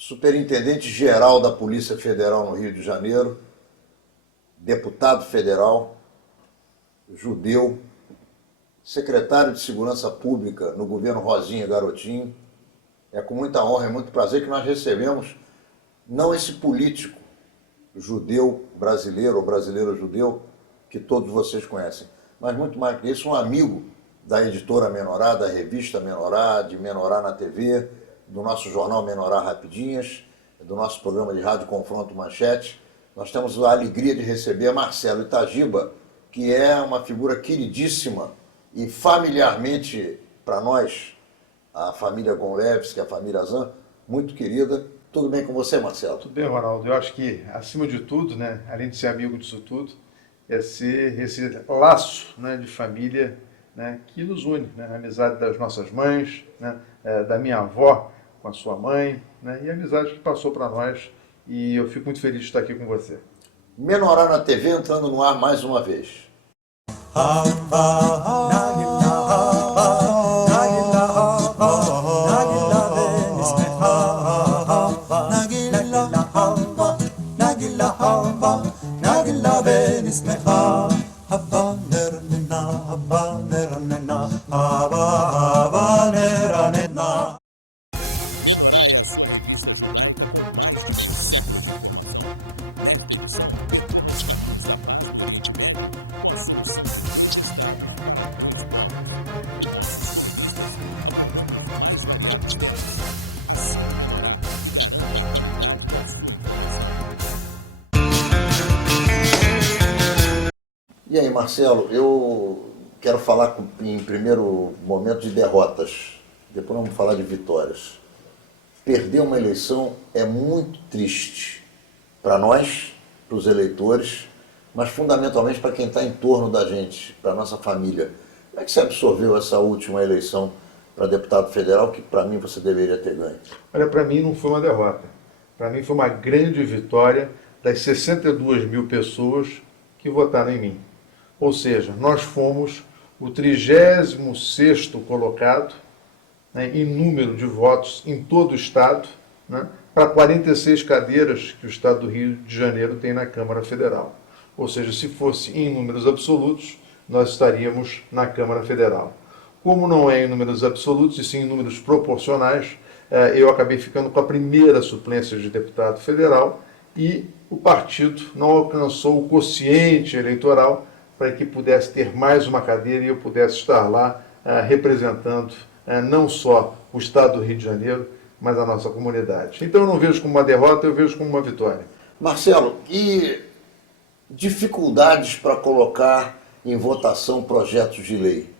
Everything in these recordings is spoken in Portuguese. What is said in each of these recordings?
Superintendente-geral da Polícia Federal no Rio de Janeiro, deputado federal, judeu, secretário de Segurança Pública no governo Rosinha Garotinho. É com muita honra e muito prazer que nós recebemos, não esse político judeu brasileiro ou brasileiro judeu que todos vocês conhecem, mas muito mais que isso, um amigo da editora Menorá, da revista Menorá, de Menorá na TV, do nosso jornal Menorá Rapidinhas, do nosso programa de rádio Confronto Manchete. Nós temos a alegria de receber Marcelo Itagiba, que é uma figura queridíssima e familiarmente para nós, a família Gonlewski, a família Zan, muito querida. Tudo bem com você, Marcelo? Tudo bem, Ronaldo. Eu acho que, acima de tudo, né, além de ser amigo disso tudo, é ser esse laço, né, de família, né, que nos une, né, a amizade das nossas mães, né, da minha avó com a sua mãe, né, e a amizade que passou para nós, e eu fico muito feliz de estar aqui com você. Menorá na TV entrando no ar mais uma vez. E aí, Marcelo, eu quero falar em primeiro momento de derrotas, depois vamos falar de vitórias. Perder uma eleição é muito triste para nós, para os eleitores, mas fundamentalmente para quem está em torno da gente, para a nossa família. Como é que você absorveu essa última eleição para deputado federal, que para mim você deveria ter ganho? Olha, para mim não foi uma derrota. Para mim foi uma grande vitória das 62 mil pessoas que votaram em mim. Ou seja, nós fomos o 36º colocado, né, em número de votos em todo o Estado, né, para 46 cadeiras que o Estado do Rio de Janeiro tem na Câmara Federal. Ou seja, se fosse em números absolutos, nós estaríamos na Câmara Federal. Como não é em números absolutos, e sim em números proporcionais, eu acabei ficando com a primeira suplência de deputado federal e o partido não alcançou o quociente eleitoral para que pudesse ter mais uma cadeira e eu pudesse estar lá representando não só o Estado do Rio de Janeiro, mas a nossa comunidade. Então eu não vejo como uma derrota, eu vejo como uma vitória. Marcelo, e dificuldades para colocar em votação projetos de lei?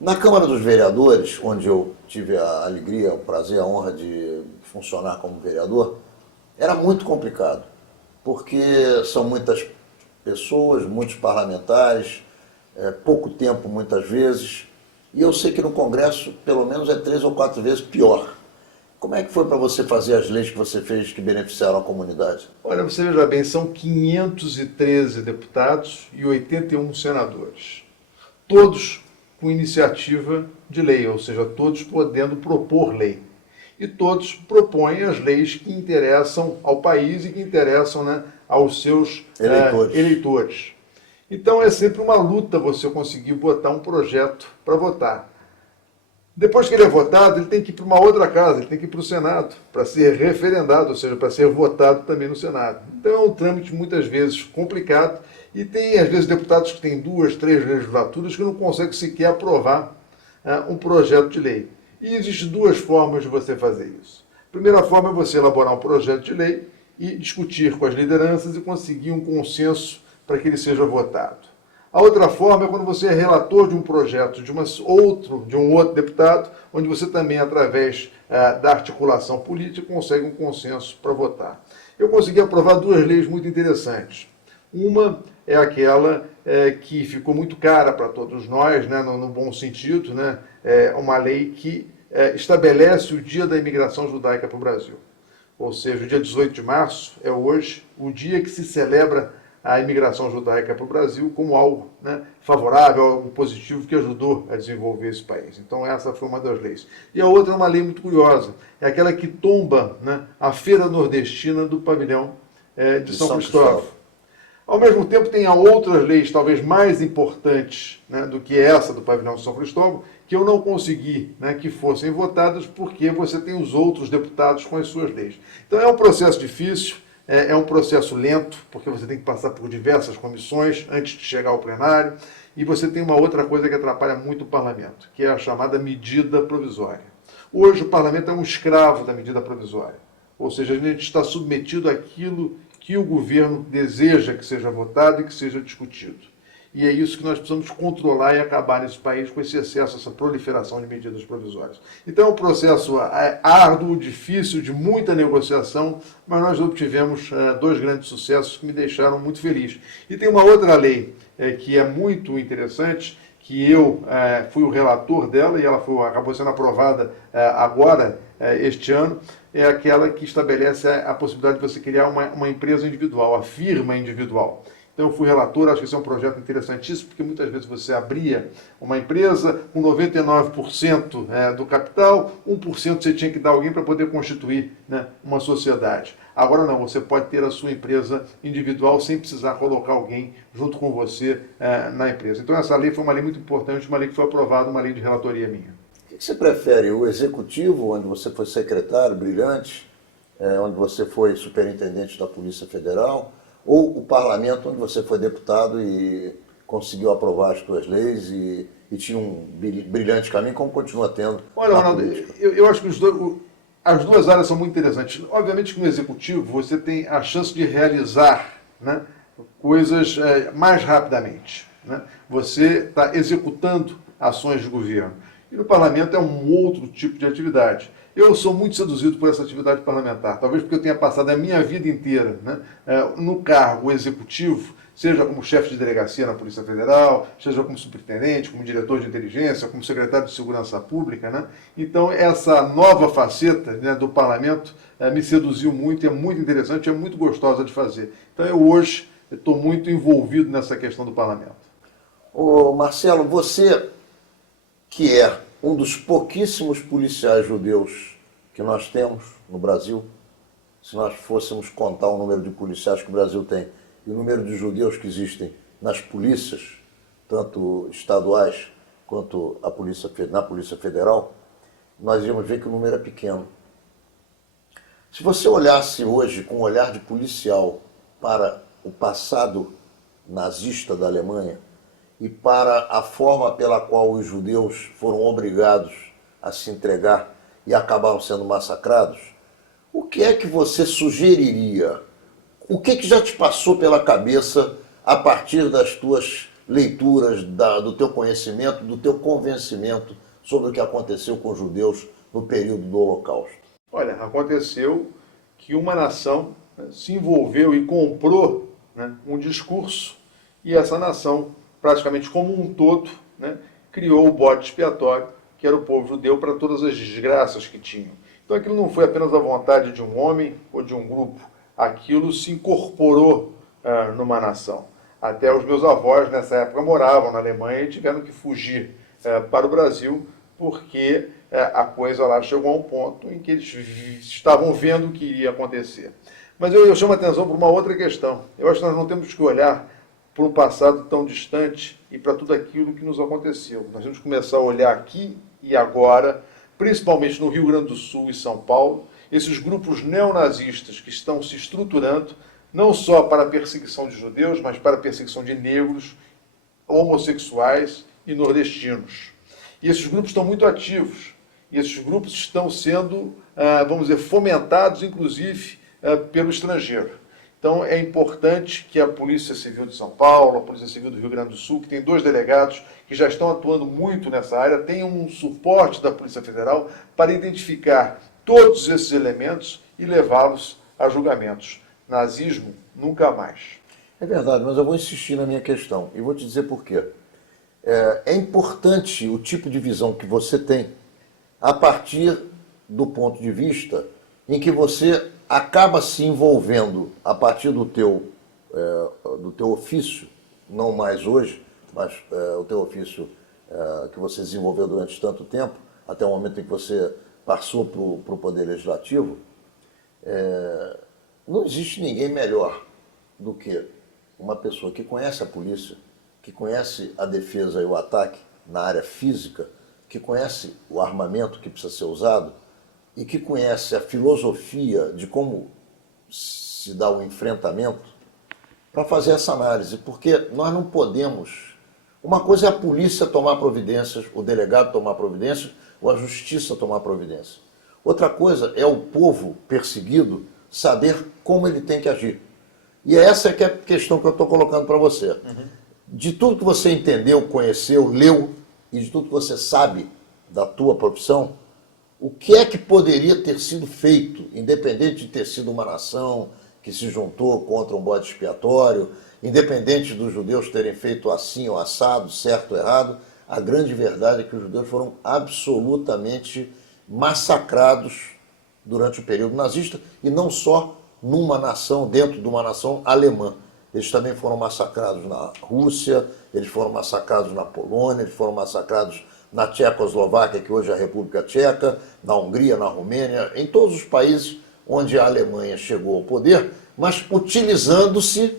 Na Câmara dos Vereadores, onde eu tive a alegria, o prazer, a honra de funcionar como vereador, era muito complicado, porque são muitas pessoas, muitos parlamentares, pouco tempo muitas vezes, e eu sei que no Congresso pelo menos é 3 ou 4 vezes pior. Como é que foi para você fazer as leis que você fez que beneficiaram a comunidade? Olha, você veja bem, são 513 deputados e 81 senadores, todos com iniciativa de lei, ou seja, todos podendo propor lei. E todos propõem as leis que interessam ao país e que interessam, né, aos seus eleitores. Então é sempre uma luta você conseguir botar um projeto para votar. Depois que ele é votado, ele tem que ir para uma outra casa, ele tem que ir para o Senado, para ser referendado, ou seja, para ser votado também no Senado. Então é um trâmite muitas vezes complicado e tem, às vezes, deputados que têm 2, 3 legislaturas que não conseguem sequer aprovar um projeto de lei. E existem 2 formas de você fazer isso. A primeira forma é você elaborar um projeto de lei e discutir com as lideranças e conseguir um consenso para que ele seja votado. A outra forma é quando você é relator de um projeto de um outro deputado, onde você também, através da articulação política, consegue um consenso para votar. Eu consegui aprovar 2 leis muito interessantes. Uma é aquela que ficou muito cara para todos nós, né, no bom sentido, né, uma lei que estabelece o Dia da Imigração Judaica para o Brasil. Ou seja, o dia 18 de março é hoje o dia que se celebra a imigração judaica para o Brasil como algo, né, favorável, algo positivo que ajudou a desenvolver esse país. Então essa foi uma das leis. E a outra é uma lei muito curiosa, é aquela que tomba, né, a feira nordestina do pavilhão de São Cristóvão. Ao mesmo tempo, tem outras leis, talvez mais importantes, né, do que essa do pavilhão de São Cristóvão, que eu não consegui, né, que fossem votadas, porque você tem os outros deputados com as suas leis. Então é um processo difícil, é um processo lento, porque você tem que passar por diversas comissões antes de chegar ao plenário, e você tem uma outra coisa que atrapalha muito o parlamento, que é a chamada medida provisória. Hoje o parlamento é um escravo da medida provisória, ou seja, a gente está submetido àquilo que o governo deseja que seja votado e que seja discutido. E é isso que nós precisamos controlar e acabar nesse país com esse excesso, essa proliferação de medidas provisórias. Então é um processo árduo, difícil, de muita negociação, mas nós obtivemos dois grandes sucessos que me deixaram muito feliz. E tem uma outra lei que é muito interessante, que eu fui o relator dela e ela acabou sendo aprovada agora, este ano, é aquela que estabelece a possibilidade de você criar uma empresa individual, a firma individual. Então eu fui relator, acho que esse é um projeto interessantíssimo, porque muitas vezes você abria uma empresa com 99% do capital, 1% você tinha que dar a alguém para poder constituir, né, uma sociedade. Agora não, você pode ter a sua empresa individual sem precisar colocar alguém junto com você na empresa. Então essa lei foi uma lei muito importante, uma lei que foi aprovada, uma lei de relatoria minha. O que você prefere, o executivo, onde você foi secretário brilhante, onde você foi superintendente da Polícia Federal, ou o parlamento, onde você foi deputado e conseguiu aprovar as suas leis e tinha um brilhante caminho, como continua tendo? Olha, Ronaldo, eu acho que as duas áreas são muito interessantes. Obviamente que no executivo você tem a chance de realizar, né, coisas mais rapidamente, né? Você está executando ações de governo. E no parlamento é um outro tipo de atividade. Eu sou muito seduzido por essa atividade parlamentar, talvez porque eu tenha passado a minha vida inteira, né, no cargo executivo, seja como chefe de delegacia na Polícia Federal, seja como superintendente, como diretor de inteligência, como secretário de Segurança Pública, né? Então essa nova faceta, né, do parlamento me seduziu muito, é muito interessante, é muito gostosa de fazer. Então eu hoje estou muito envolvido nessa questão do parlamento. Ô Marcelo, você que é um dos pouquíssimos policiais judeus que nós temos no Brasil, se nós fôssemos contar o número de policiais que o Brasil tem e o número de judeus que existem nas polícias, tanto estaduais quanto na Polícia Federal, nós íamos ver que o número é pequeno. Se você olhasse hoje com um olhar de policial para o passado nazista da Alemanha, e para a forma pela qual os judeus foram obrigados a se entregar e acabaram sendo massacrados, o que é que você sugeriria? O que já te passou pela cabeça a partir das tuas leituras, do teu conhecimento, do teu convencimento sobre o que aconteceu com os judeus no período do Holocausto? Olha, aconteceu que uma nação se envolveu e comprou, né, um discurso, e essa nação, praticamente como um todo, né, criou o bode expiatório, que era o povo judeu, para todas as desgraças que tinham. Então aquilo não foi apenas a vontade de um homem ou de um grupo, aquilo se incorporou numa nação. Até os meus avós, nessa época, moravam na Alemanha e tiveram que fugir para o Brasil, porque a coisa lá chegou a um ponto em que eles estavam vendo o que iria acontecer. Mas eu chamo a atenção para uma outra questão. Eu acho que nós não temos que olhar para um passado tão distante e para tudo aquilo que nos aconteceu. Nós temos que começar a olhar aqui e agora, principalmente no Rio Grande do Sul e São Paulo, esses grupos neonazistas que estão se estruturando, não só para a perseguição de judeus, mas para a perseguição de negros, homossexuais e nordestinos. E esses grupos estão muito ativos. E esses grupos estão sendo, vamos dizer, fomentados, inclusive, pelo estrangeiro. Então é importante que a Polícia Civil de São Paulo, a Polícia Civil do Rio Grande do Sul, que tem 2 delegados que já estão atuando muito nessa área, tenham um suporte da Polícia Federal para identificar todos esses elementos e levá-los a julgamentos. Nazismo, nunca mais. É verdade, mas eu vou insistir na minha questão e vou te dizer por quê. É importante o tipo de visão que você tem a partir do ponto de vista em que você acaba se envolvendo a partir do teu do teu ofício, não mais hoje, mas o teu ofício que você desenvolveu durante tanto tempo, até o momento em que você passou para o Poder Legislativo, não existe ninguém melhor do que uma pessoa que conhece a polícia, que conhece a defesa e o ataque na área física, que conhece o armamento que precisa ser usado e que conhece a filosofia de como se dá o enfrentamento, para fazer essa análise, porque nós não podemos... Uma coisa é a polícia tomar providências, o delegado tomar providências, ou a justiça tomar providências. Outra coisa é o povo perseguido saber como ele tem que agir. E essa é que é a questão que eu estou colocando para você. De tudo que você entendeu, conheceu, leu, e de tudo que você sabe da tua profissão, o que é que poderia ter sido feito, independente de ter sido uma nação que se juntou contra um bode expiatório, independente dos judeus terem feito assim ou assado, certo ou errado, a grande verdade é que os judeus foram absolutamente massacrados durante o período nazista, e não só numa nação, dentro de uma nação alemã. Eles também foram massacrados na Rússia, eles foram massacrados na Polônia, eles foram massacrados na Tchecoslováquia, que hoje é a República Tcheca, na Hungria, na Romênia, em todos os países onde a Alemanha chegou ao poder, mas utilizando-se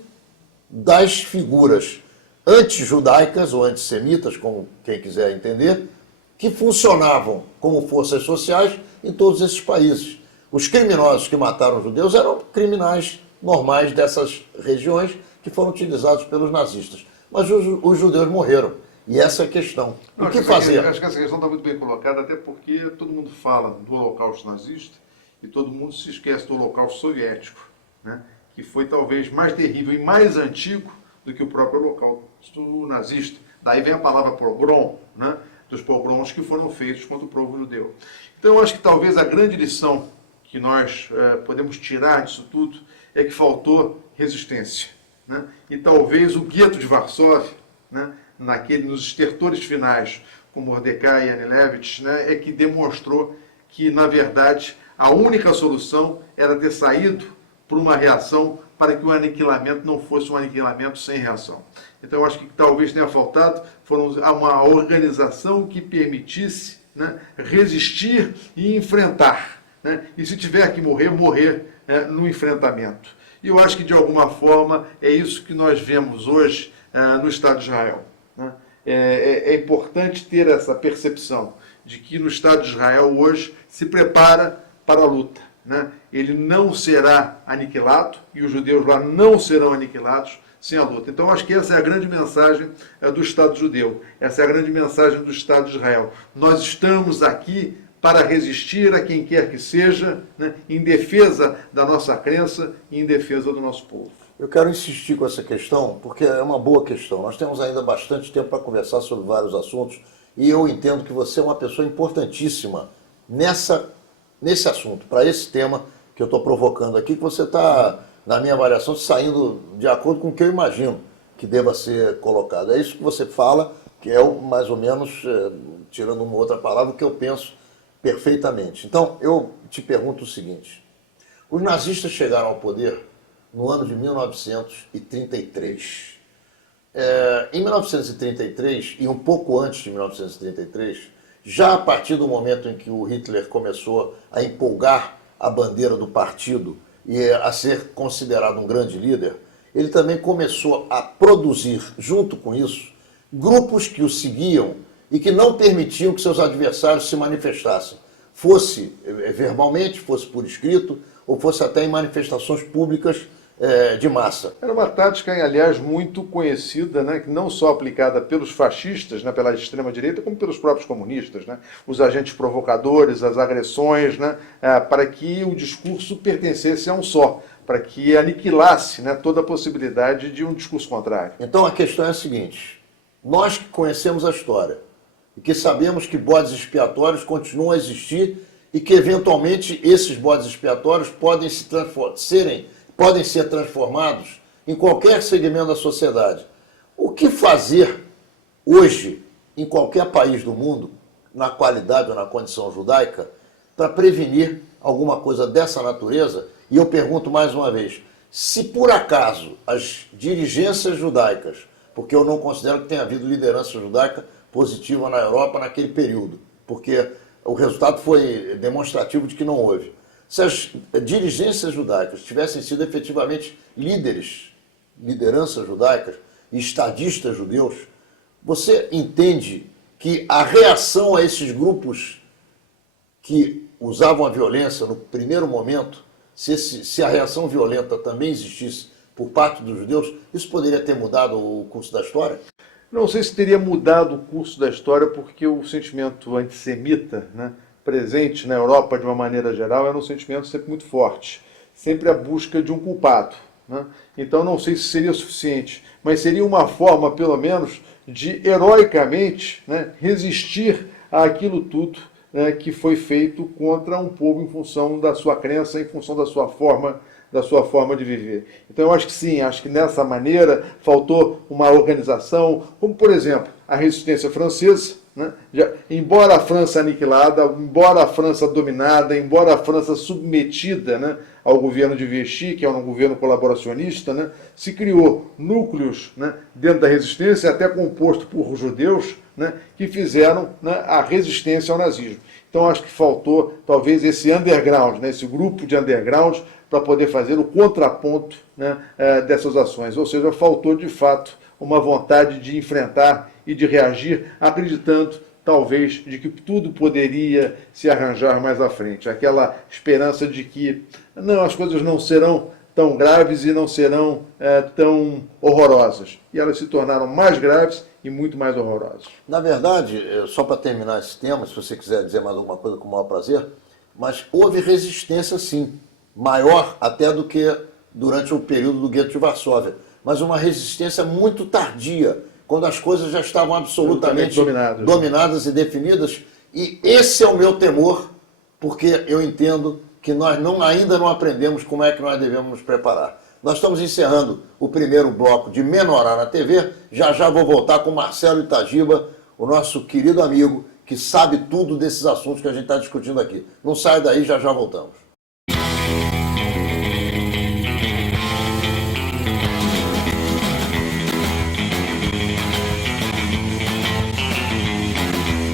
das figuras antijudaicas ou antissemitas, como quem quiser entender, que funcionavam como forças sociais em todos esses países. Os criminosos que mataram os judeus eram criminais normais dessas regiões que foram utilizados pelos nazistas. Mas os judeus morreram. E essa é a questão. O que fazer? Acho que essa questão está muito bem colocada, até porque todo mundo fala do Holocausto nazista e todo mundo se esquece do Holocausto soviético, né? Que foi talvez mais terrível e mais antigo do que o próprio Holocausto nazista. Daí vem a palavra pogrom, né? Dos pogroms que foram feitos contra o povo judeu. Então eu acho que talvez a grande lição que nós podemos tirar disso tudo é que faltou resistência, né? E talvez o gueto de Varsóvia, né, nos estertores finais, com Mordecai e Anilevich, né, é que demonstrou que, na verdade, a única solução era ter saído por uma reação para que o aniquilamento não fosse um aniquilamento sem reação. Então, eu acho que talvez tenha faltado uma organização que permitisse, né, resistir e enfrentar, né, e se tiver que morrer, morrer no enfrentamento. E eu acho que, de alguma forma, é isso que nós vemos hoje no Estado de Israel. Né? É importante ter essa percepção de que no Estado de Israel hoje se prepara para a luta. Né? Ele não será aniquilado e os judeus lá não serão aniquilados sem a luta. Então, acho que essa é a grande mensagem do Estado judeu. Essa é a grande mensagem do Estado de Israel. Nós estamos aqui para resistir a quem quer que seja, né, em defesa da nossa crença e em defesa do nosso povo. Eu quero insistir com essa questão, porque é uma boa questão. Nós temos ainda bastante tempo para conversar sobre vários assuntos, e eu entendo que você é uma pessoa importantíssima nesse assunto, para esse tema que eu estou provocando aqui, que você está, na minha avaliação, saindo de acordo com o que eu imagino que deva ser colocado. É isso que você fala, que é mais ou menos, tirando uma outra palavra, o que eu penso perfeitamente. Então, eu te pergunto o seguinte: os nazistas chegaram ao poder no ano de 1933. Em 1933, e um pouco antes de 1933, já a partir do momento em que o Hitler começou a empolgar a bandeira do partido e a ser considerado um grande líder, ele também começou a produzir, junto com isso, grupos que o seguiam e que não permitiam que seus adversários se manifestassem, fosse verbalmente, fosse por escrito, ou fosse até em manifestações públicas de massa. Era uma tática, aliás, muito conhecida, né, não só aplicada pelos fascistas, né, pela extrema-direita, como pelos próprios comunistas, né, os agentes provocadores, as agressões, né, para que o discurso pertencesse a um só, para que aniquilasse, né, toda a possibilidade de um discurso contrário. Então a questão é a seguinte: nós que conhecemos a história e que sabemos que bodes expiatórios continuam a existir e que eventualmente esses bodes expiatórios podem ser transformados em qualquer segmento da sociedade. O que fazer hoje, em qualquer país do mundo, na qualidade ou na condição judaica, para prevenir alguma coisa dessa natureza? E eu pergunto mais uma vez, Se por acaso as dirigências judaicas, porque eu não considero que tenha havido liderança judaica positiva na Europa naquele período, porque o resultado foi demonstrativo de que não houve. Se as dirigências judaicas tivessem sido efetivamente lideranças judaicas e estadistas judeus, você entende que a reação a esses grupos que usavam a violência no primeiro momento, se a reação violenta também existisse por parte dos judeus, isso poderia ter mudado o curso da história? Não sei se teria mudado o curso da história, porque o sentimento antissemita, né, presente na Europa de uma maneira geral, era um sentimento sempre muito forte. Sempre a busca de um culpado. Né? Então não sei se seria suficiente, mas seria uma forma, pelo menos, de heroicamente, né, resistir àquilo tudo, né, que foi feito contra um povo em função da sua crença, em função da sua forma de viver. Então eu acho que sim, acho que nessa maneira faltou uma organização, como por exemplo a resistência francesa, né? Embora a França aniquilada, embora a França dominada, embora a França submetida, né, ao governo de Vichy, que é um governo colaboracionista, né, se criou núcleos, né, dentro da resistência, até composto por judeus, né, que fizeram, né, a resistência ao nazismo. Então acho que faltou talvez esse underground, né, esse grupo de underground, para poder fazer o contraponto, né, dessas ações. Ou seja, faltou de fato uma vontade de enfrentar e de reagir, acreditando talvez de que tudo poderia se arranjar mais à frente. Aquela esperança de que não, as coisas não serão tão graves e não serão tão horrorosas. E elas se tornaram mais graves e muito mais horrorosas. Na verdade, só para terminar esse tema, se você quiser dizer mais alguma coisa com o maior prazer, mas houve resistência sim, maior até do que durante o período do gueto de Varsóvia, mas uma resistência muito tardia, quando as coisas já estavam absolutamente dominadas e definidas. E esse é o meu temor, porque eu entendo que nós ainda não aprendemos como é que nós devemos nos preparar. Nós estamos encerrando o primeiro bloco de Menorá na TV. Já vou voltar com Marcelo Itagiba, o nosso querido amigo, que sabe tudo desses assuntos que a gente está discutindo aqui. Não sai daí, já voltamos.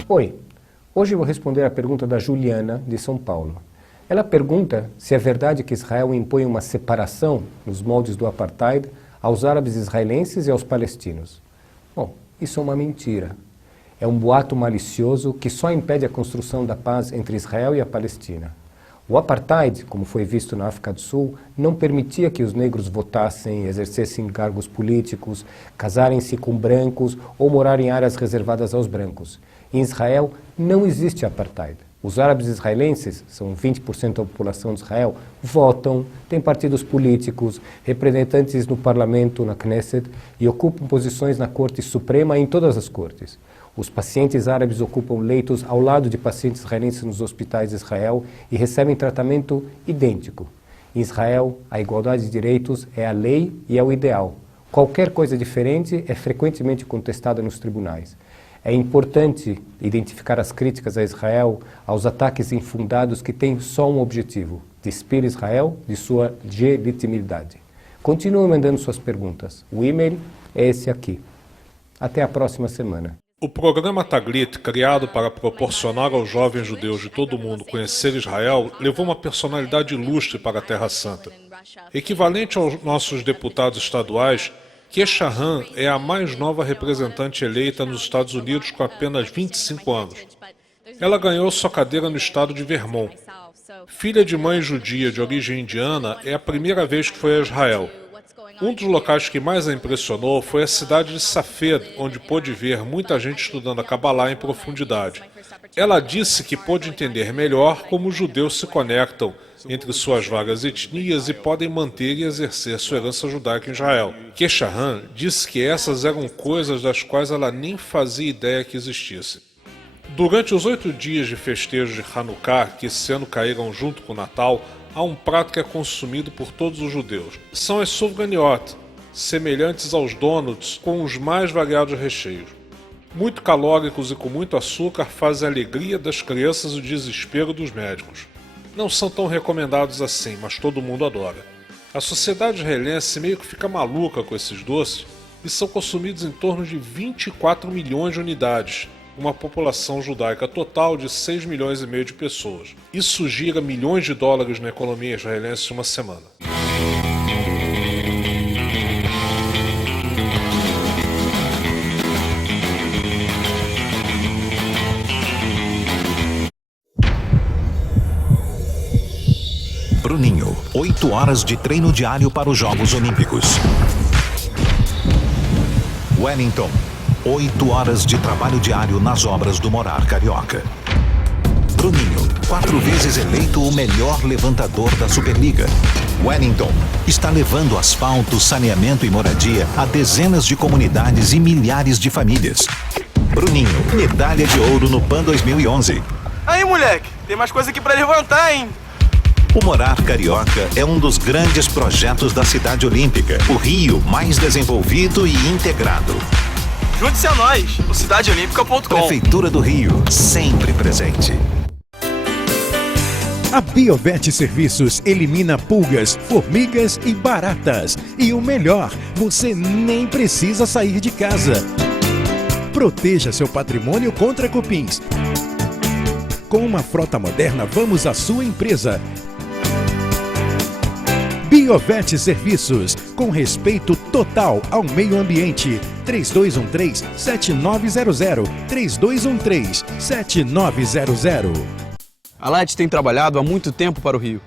Oi, hoje eu vou responder a pergunta da Juliana, de São Paulo. Ela pergunta se é verdade que Israel impõe uma separação, nos moldes do apartheid, aos árabes israelenses e aos palestinos. Bom, isso é uma mentira. É um boato malicioso que só impede a construção da paz entre Israel e a Palestina. O apartheid, como foi visto na África do Sul, não permitia que os negros votassem, exercessem cargos políticos, casarem-se com brancos ou morar em áreas reservadas aos brancos. Em Israel não existe apartheid. Os árabes israelenses, são 20% da população de Israel, votam, têm partidos políticos, representantes no parlamento, na Knesset, e ocupam posições na Corte Suprema e em todas as cortes. Os pacientes árabes ocupam leitos ao lado de pacientes israelenses nos hospitais de Israel e recebem tratamento idêntico. Em Israel, a igualdade de direitos é a lei e é o ideal. Qualquer coisa diferente é frequentemente contestada nos tribunais. É importante identificar as críticas a Israel, aos ataques infundados que têm só um objetivo: despir Israel de sua legitimidade. Continue mandando suas perguntas. O e-mail é esse aqui. Até a próxima semana. O programa Taglit, criado para proporcionar aos jovens judeus de todo o mundo conhecer Israel, levou uma personalidade ilustre para a Terra Santa. Equivalente aos nossos deputados estaduais, Kesha Han é a mais nova representante eleita nos Estados Unidos com apenas 25 anos. Ela ganhou sua cadeira no estado de Vermont. Filha de mãe judia de origem indiana, é a primeira vez que foi a Israel. Um dos locais que mais a impressionou foi a cidade de Safed, onde pôde ver muita gente estudando a Kabbalah em profundidade. Ela disse que pôde entender melhor como os judeus se conectam entre suas várias etnias e podem manter e exercer sua herança judaica em Israel. Kesha Han disse que essas eram coisas das quais ela nem fazia ideia que existissem. Durante os 8 dias de festejo de Hanukkah, que esse ano caíram junto com o Natal, há um prato que é consumido por todos os judeus. São as sufganiot, semelhantes aos donuts, com os mais variados recheios. Muito calóricos e com muito açúcar, fazem a alegria das crianças e o desespero dos médicos. Não são tão recomendados assim, mas todo mundo adora. A sociedade israelense meio que fica maluca com esses doces e são consumidos em torno de 24 milhões de unidades, uma população judaica total de 6 milhões e meio de pessoas. Isso gira milhões de dólares na economia israelense em uma semana. Bruninho, 8 horas de treino diário para os Jogos Olímpicos. Wellington, 8 horas de trabalho diário nas obras do Morar Carioca. Bruninho, 4 vezes eleito o melhor levantador da Superliga. Wellington está levando asfalto, saneamento e moradia a dezenas de comunidades e milhares de famílias. Bruninho, medalha de ouro no PAN 2011. Aí, moleque, tem mais coisa aqui pra levantar, hein? O Morar Carioca é um dos grandes projetos da cidade olímpica, o Rio mais desenvolvido e integrado. Junte-se a nós, o cidadeolímpica.com. Prefeitura do Rio, sempre presente. A Biovet Serviços elimina pulgas, formigas e baratas. E o melhor, você nem precisa sair de casa. Proteja seu patrimônio contra cupins. Com uma frota moderna, vamos à sua empresa. Biovet Serviços, com respeito total ao meio ambiente. 3213-7900, 3213-7900. A Light tem trabalhado há muito tempo para o Rio.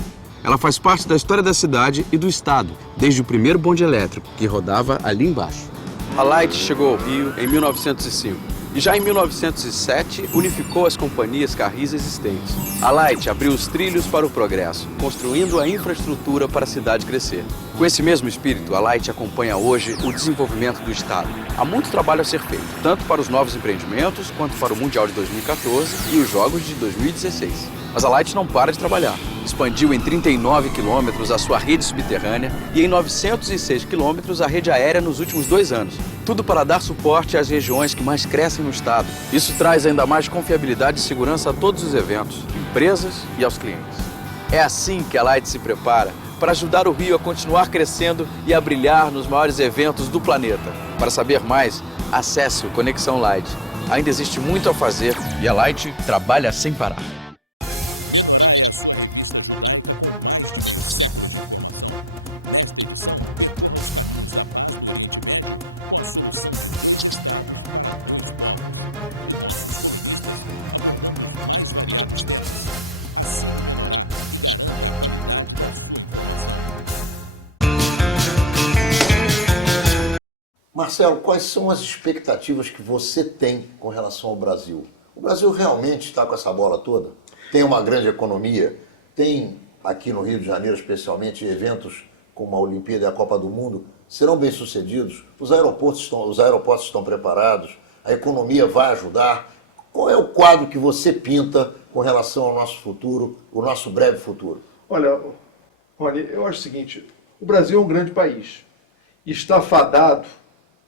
Ela faz parte da história da cidade e do estado, desde o primeiro bonde elétrico, que rodava ali embaixo. A Light chegou ao Rio em 1905 e já em 1907 unificou as companhias carris existentes. A Light abriu os trilhos para o progresso, construindo a infraestrutura para a cidade crescer. Com esse mesmo espírito, a Light acompanha hoje o desenvolvimento do estado. Há muito trabalho a ser feito, tanto para os novos empreendimentos, quanto para o Mundial de 2014 e os Jogos de 2016. Mas a Light não para de trabalhar. Expandiu em 39 quilômetros a sua rede subterrânea e em 906 quilômetros a rede aérea nos últimos 2 anos. Tudo para dar suporte às regiões que mais crescem no estado. Isso traz ainda mais confiabilidade e segurança a todos os eventos, empresas e aos clientes. É assim que a Light se prepara para ajudar o Rio a continuar crescendo e a brilhar nos maiores eventos do planeta. Para saber mais, acesse o Conexão Light. Ainda existe muito a fazer e a Light trabalha sem parar. Marcelo, quais são as expectativas que você tem com relação ao Brasil? O Brasil realmente está com essa bola toda? Tem uma grande economia? Tem, aqui no Rio de Janeiro especialmente, eventos como a Olimpíada e a Copa do Mundo? Serão bem-sucedidos? Os aeroportos estão preparados? A economia vai ajudar? Qual é o quadro que você pinta com relação ao nosso futuro, o nosso breve futuro? Olha, eu acho o seguinte, o Brasil é um grande país, está fadado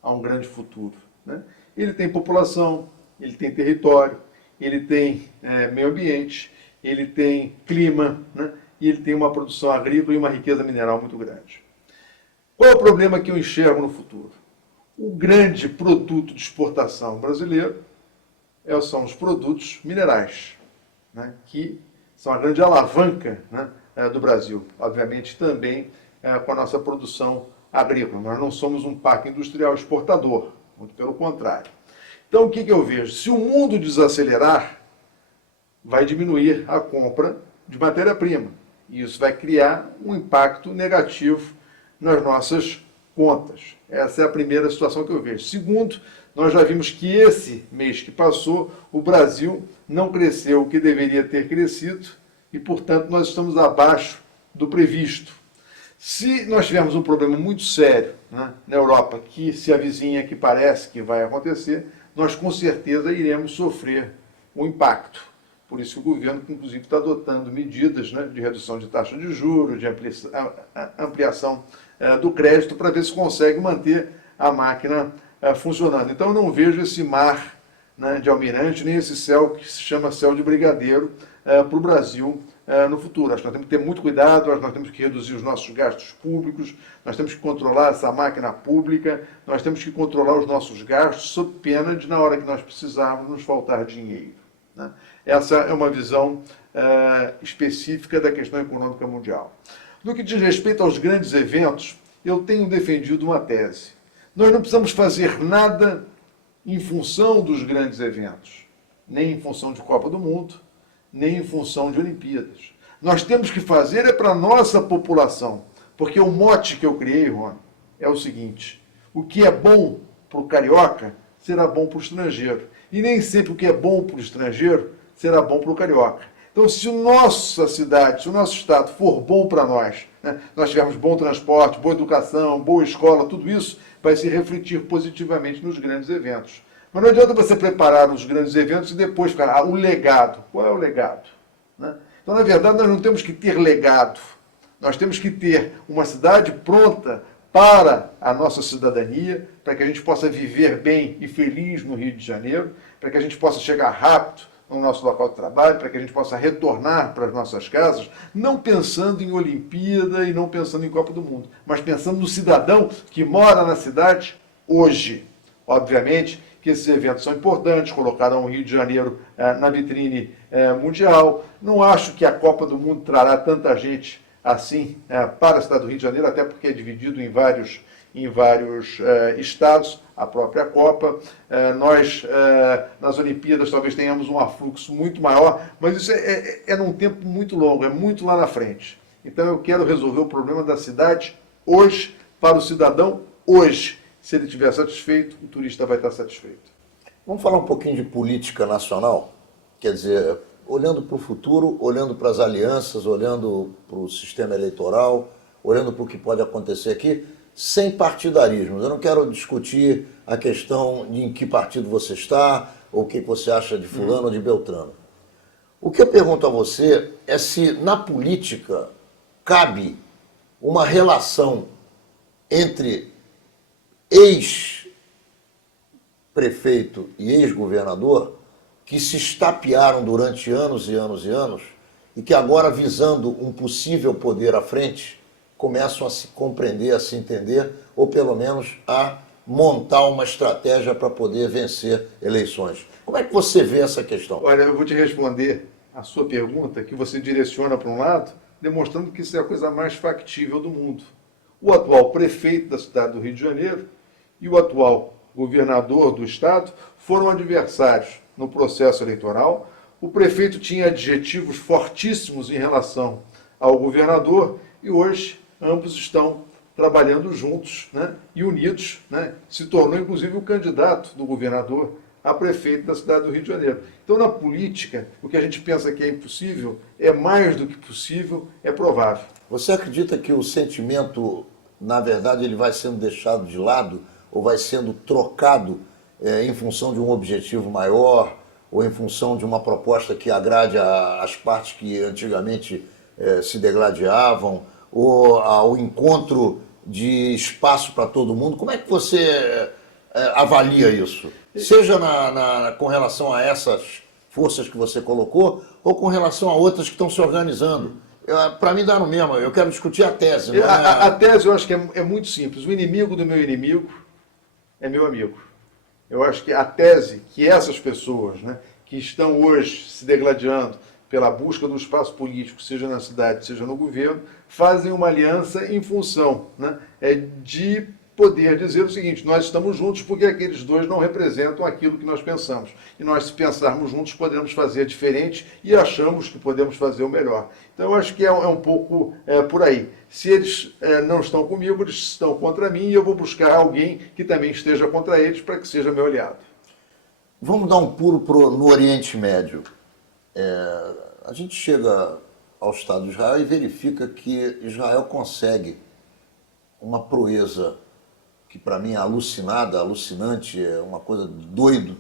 a um grande futuro, né? Ele tem população, ele tem território, ele tem meio ambiente, ele tem clima, né? E ele tem uma produção agrícola e uma riqueza mineral muito grande. Qual é o problema que eu enxergo no futuro? O grande produto de exportação brasileiro são os produtos minerais, né? Que são a grande alavanca, né, do Brasil. Obviamente também com a nossa produção agrícola. Nós não somos um parque industrial exportador, muito pelo contrário. Então, o que eu vejo? Se o mundo desacelerar, vai diminuir a compra de matéria-prima. E isso vai criar um impacto negativo nas nossas contas. Essa é a primeira situação que eu vejo. Segundo, nós já vimos que esse mês que passou, o Brasil não cresceu o que deveria ter crescido e, portanto, nós estamos abaixo do previsto. Se nós tivermos um problema muito sério, né, na Europa, que se avizinha, que parece que vai acontecer, nós com certeza iremos sofrer um impacto. Por isso que o governo, inclusive, está adotando medidas, né, de redução de taxa de juros, de ampliação do crédito, para ver se consegue manter a máquina funcionando. Então, eu não vejo esse mar, né, de almirante, nem esse céu que se chama céu de brigadeiro para o Brasil no futuro. Acho que nós temos que ter muito cuidado, acho que nós temos que reduzir os nossos gastos públicos, nós temos que controlar essa máquina pública, nós temos que controlar os nossos gastos, sob pena de, na hora que nós precisarmos, nos faltar dinheiro, né? Essa é uma visão específica da questão econômica mundial. No que diz respeito aos grandes eventos, eu tenho defendido uma tese. Nós não precisamos fazer nada em função dos grandes eventos, nem em função de Copa do Mundo, nem em função de Olimpíadas. Nós temos que fazer é para a nossa população, porque o mote que eu criei, Rony, é o seguinte: o que é bom para o carioca será bom para o estrangeiro. E nem sempre o que é bom para o estrangeiro será bom para o carioca. Então, se a nossa cidade, se o nosso estado for bom para nós, né, nós tivermos bom transporte, boa educação, boa escola, tudo isso vai se refletir positivamente nos grandes eventos. Mas não adianta você preparar os grandes eventos e depois ficar, o legado. Qual é o legado? Né? Então, na verdade, nós não temos que ter legado. Nós temos que ter uma cidade pronta para a nossa cidadania, para que a gente possa viver bem e feliz no Rio de Janeiro, para que a gente possa chegar rápido no nosso local de trabalho, para que a gente possa retornar para as nossas casas, não pensando em Olimpíada e não pensando em Copa do Mundo, mas pensando no cidadão que mora na cidade hoje. Obviamente que esses eventos são importantes, colocaram o Rio de Janeiro na vitrine mundial. Não acho que a Copa do Mundo trará tanta gente assim para a cidade do Rio de Janeiro, até porque é dividido em vários estados, a própria Copa. Nós, nas Olimpíadas, talvez tenhamos um afluxo muito maior, mas isso é num tempo muito longo, é muito lá na frente. Então eu quero resolver o problema da cidade hoje, para o cidadão hoje. Se ele estiver satisfeito, o turista vai estar satisfeito. Vamos falar um pouquinho de política nacional? Quer dizer, olhando para o futuro, olhando para as alianças, olhando para o sistema eleitoral, olhando para o que pode acontecer aqui, sem partidarismos. Eu não quero discutir a questão de em que partido você está, ou o que você acha de fulano ou de Beltrano. O que eu pergunto a você é se na política cabe uma relação entre ex-prefeito e ex-governador que se estapearam durante anos e anos e anos e que agora, visando um possível poder à frente, começam a se compreender, a se entender, ou pelo menos a montar uma estratégia para poder vencer eleições. Como é que você vê essa questão? Olha, eu vou te responder a sua pergunta, que você direciona para um lado, demonstrando que isso é a coisa mais factível do mundo. O atual prefeito da cidade do Rio de Janeiro e o atual governador do estado foram adversários no processo eleitoral. O prefeito tinha adjetivos fortíssimos em relação ao governador e hoje ambos estão trabalhando juntos, né, e unidos, né, se tornou inclusive o candidato do governador a prefeito da cidade do Rio de Janeiro. Então, na política, o que a gente pensa que é impossível é mais do que possível, é provável. Você acredita que o sentimento, na verdade, ele vai sendo deixado de lado ou vai sendo trocado em função de um objetivo maior ou em função de uma proposta que agrade as partes que antigamente se degladiavam, ou ao encontro de espaço para todo mundo? Como é que você avalia isso? Seja com relação a essas forças que você colocou, ou com relação a outras que estão se organizando. Para mim dá no mesmo, eu quero discutir a tese. Não é... a tese eu acho que é muito simples. O inimigo do meu inimigo é meu amigo. Eu acho que a tese que essas pessoas, né, que estão hoje se degladiando pela busca do espaço político, seja na cidade, seja no governo, fazem uma aliança em função, né, de poder dizer o seguinte: nós estamos juntos porque aqueles dois não representam aquilo que nós pensamos. E nós, se pensarmos juntos, podemos fazer diferente e achamos que podemos fazer o melhor. Então, eu acho que é um pouco por aí. Se eles não estão comigo, eles estão contra mim e eu vou buscar alguém que também esteja contra eles para que seja meu aliado. Vamos dar um pulo no Oriente Médio. A gente chega ao Estado de Israel e verifica que Israel consegue uma proeza que para mim é alucinante, é uma coisa doido,